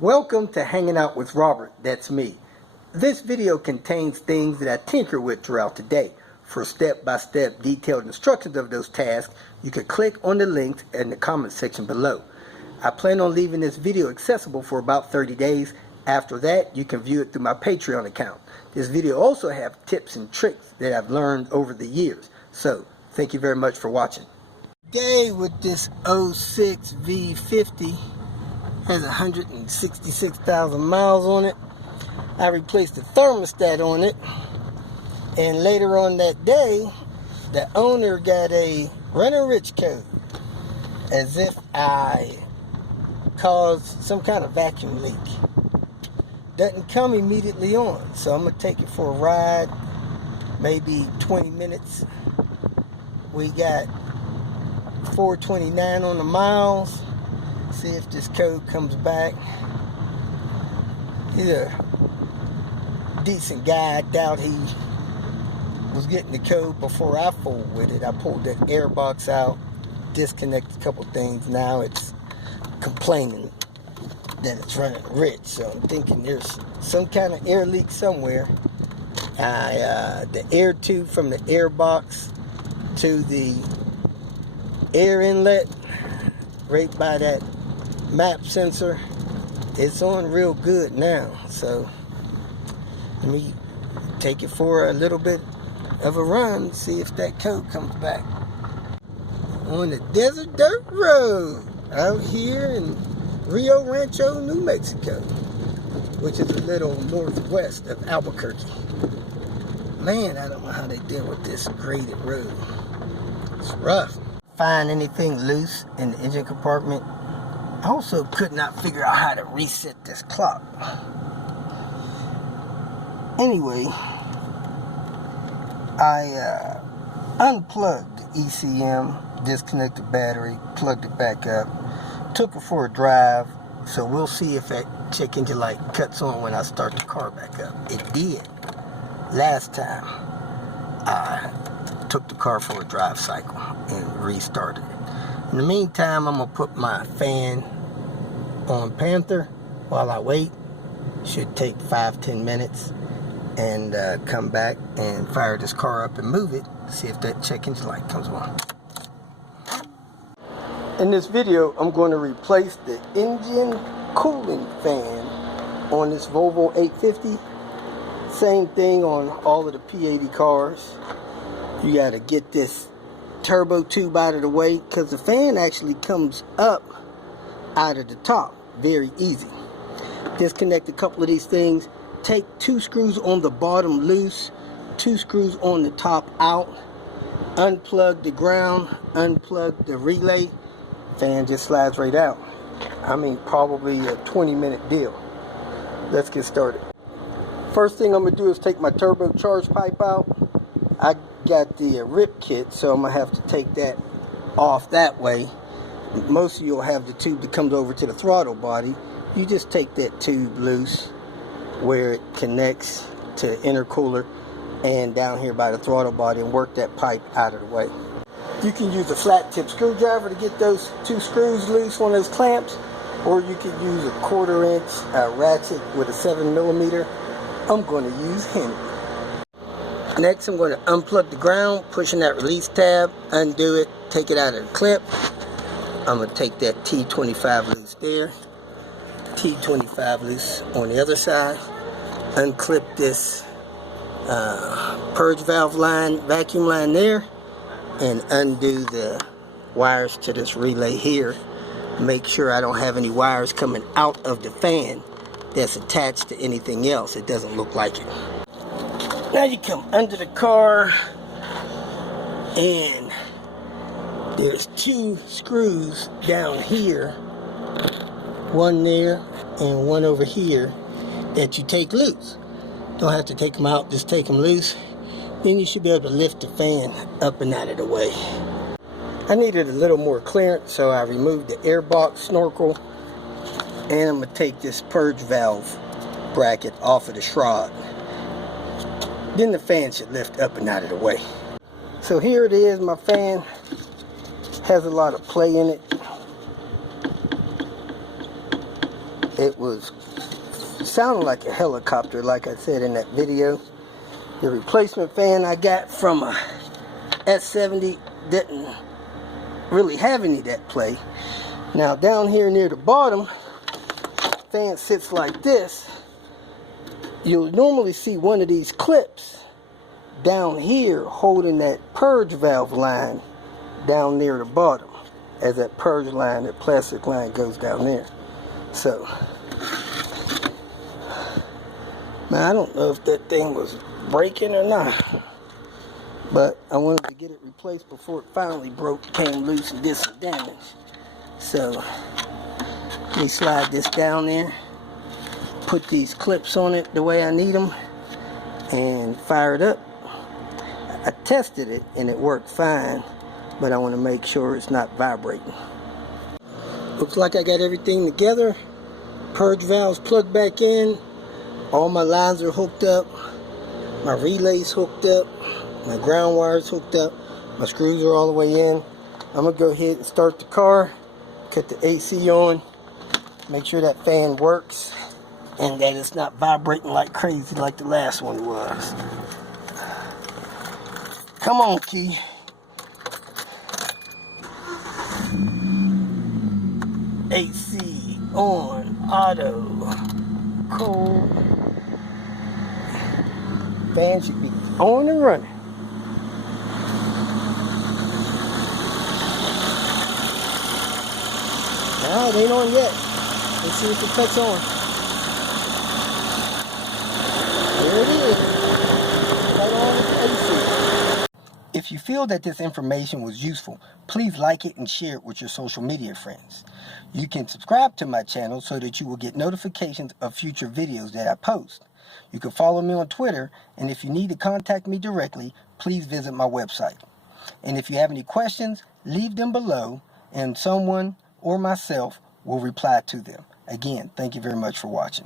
Welcome to Hanging Out with Robert, that's me. This video contains things that I tinker with throughout the day. For step-by-step detailed instructions of those tasks, you can click on the links in the comment section below. I plan on leaving this video accessible for about 30 days. After that, you can view it through my Patreon account. This video also has tips and tricks that I've learned over the years. So, thank you very much for watching. Today with this 06 V50. Has 166,000 miles on it. I replaced the thermostat on it, and later on that day the owner got a run-and-rich code as if I caused some kind of vacuum leak. Doesn't come immediately on, so I'm gonna take it for a ride, maybe 20 minutes. We got 429 on the miles. See if this code comes back. He's a decent guy. I doubt he was getting the code before I fooled with it. I pulled the air box out, disconnected a couple things. Now it's complaining that it's running rich. So I'm thinking there's some kind of air leak somewhere. The air tube from the air box to the air inlet right by that map sensor, it's on real good now. So let me take it for a little bit of a run, see if that code comes back. On the desert dirt road out here in Rio Rancho, New Mexico, which is a little northwest of Albuquerque. Man, I don't know how they deal with this graded road. It's rough. Find anything loose in the engine compartment. I also could not figure out how to reset this clock. Anyway, I unplugged the ECM, disconnected the battery, plugged it back up, took it for a drive. So we'll see if that check engine light cuts on when I start the car back up. It did. Last time I took the car for a drive cycle and restarted it. In the meantime, I'm gonna put my fan on Panther while I wait. Should take 5-10 minutes, and come back and fire this car up and move it, see if that check engine light comes on. In this video, I'm going to replace the engine cooling fan on this Volvo 850. Same thing on all of the P80 cars. You got to get this turbo tube out of the way because the fan actually comes up out of the top. Very easy. Disconnect a couple of these things. Take 2 screws on the bottom loose, 2 screws on the top out. Unplug the ground, unplug the relay. Fan just slides right out. I mean, probably a 20-minute deal. Let's get started. First thing I'm going to do is take my turbocharged pipe out. I got the rip kit, so I'm going to have to take that off that way. Most of you will have the tube that comes over to the throttle body. You just take that tube loose where it connects to the intercooler and down here by the throttle body and work that pipe out of the way. You can use a flat tip screwdriver to get those 2 screws loose on those clamps, or you could use a 1/4 inch ratchet with a 7mm. I'm going to use Henry. Next, I'm going to unplug the ground, pushing that release tab, undo it, take it out of the clip. I'm going to take that T25 loose there, T25 loose on the other side, unclip this purge valve line, vacuum line there, and undo the wires to this relay here. Make sure I don't have any wires coming out of the fan that's attached to anything else. It doesn't look like it. Now you come under the car, and there's 2 screws down here, one there and one over here, that you take loose. Don't have to take them out, just take them loose. Then you should be able to lift the fan up and out of the way. I needed a little more clearance, so I removed the air box snorkel, and I'm going to take this purge valve bracket off of the shroud. Then the fan should lift up and out of the way. So here it is. My fan has a lot of play in it. It was sounding like a helicopter, like I said in that video. The replacement fan I got from a S70 didn't really have any of that play. Now down here near the bottom, fan sits like this. You'll normally see one of these clips down here holding that purge valve line down near the bottom, as that purge line, that plastic line, goes down there. So now I don't know if that thing was breaking or not, but I wanted to get it replaced before it finally broke, came loose, and did some damage. So let me slide this down there, put these clips on it the way I need them, and fire it up. I tested it and it worked fine, but I want to make sure it's not vibrating. Looks like I got everything together. Purge valves plugged back in. All my lines are hooked up. My relay's hooked up. My ground wire's hooked up. My screws are all the way in. I'm going to go ahead and start the car. Cut the AC on. Make sure that fan works and that it's not vibrating like crazy like the last one was. Come on, key. AC on, auto, cold. Fan should be on and running. No, it ain't on yet. Let's see if it cuts on. There it is. Cut on with the AC. If you feel that this information was useful, please like it and share it with your social media friends. You can subscribe to my channel so that you will get notifications of future videos that I post. You can follow me on Twitter, and if you need to contact me directly, please visit my website. And if you have any questions, leave them below, and someone or myself will reply to them. Again, thank you very much for watching.